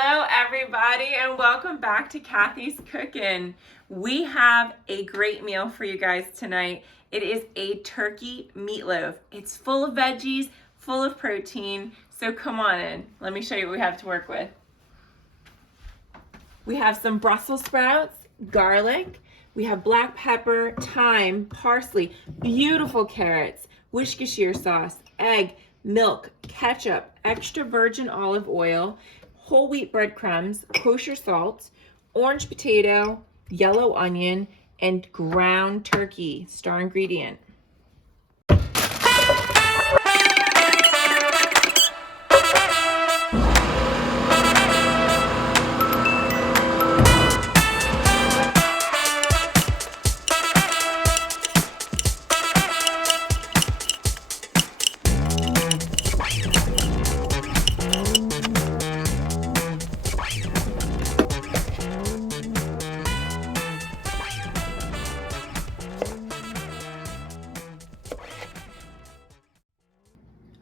Hello everybody and welcome back to Kathy's Cookin'. We have a great meal for you guys tonight. It is a turkey meatloaf. It's full of veggies, full of protein, so come on in. Let me show you what we have to work with. We have some Brussels sprouts, garlic, we have black pepper, thyme, parsley, beautiful carrots, Worcestershire sauce, egg, milk, ketchup, extra virgin olive oil, whole wheat breadcrumbs, kosher salt, orange potato, yellow onion, and ground turkey, star ingredient.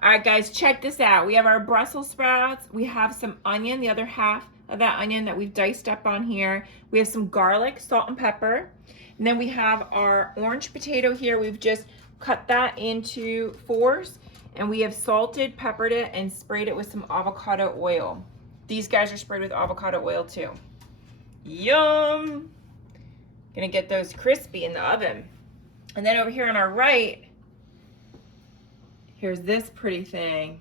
All right, guys, check this out. We have our Brussels sprouts. We have some onion, the other half of that onion that we've diced up on here. We have some garlic, salt and pepper. And then we have our orange potato here. We've just cut that into fours. And we have salted, peppered it, and sprayed it with some avocado oil. These guys are sprayed with avocado oil too. Yum! Gonna get those crispy in the oven. And then over here on our right, here's this pretty thing.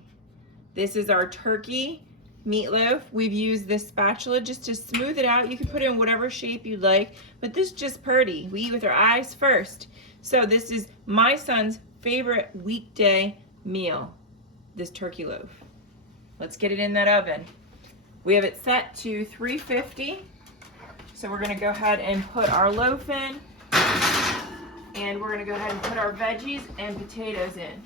This is our turkey meatloaf. We've used this spatula just to smooth it out. You can put it in whatever shape you'd like, but this is just pretty. We eat with our eyes first. So this is my son's favorite weekday meal, this turkey loaf. Let's get it in that oven. We have it set to 350. So we're gonna go ahead and put our loaf in, and we're gonna go ahead and put our veggies and potatoes in.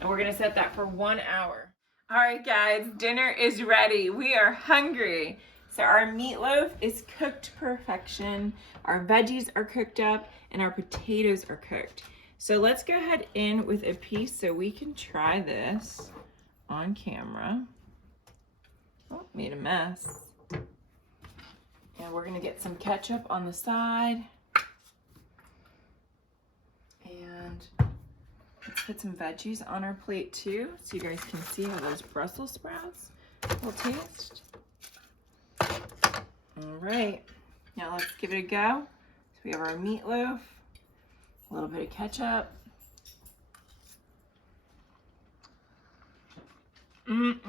And we're gonna set that for 1 hour. All right, guys, dinner is ready. We are hungry. So our meatloaf is cooked to perfection. Our veggies are cooked up and our potatoes are cooked. So let's go ahead in with a piece so we can try this on camera. Oh, made a mess. And we're gonna get some ketchup on the side. And let's put some veggies on our plate too, so you guys can see how those Brussels sprouts will taste. All right, now let's give it a go. So we have our meatloaf, a little bit of ketchup. Get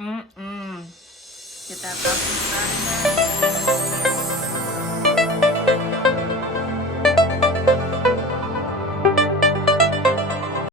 that Brussels sprout in there.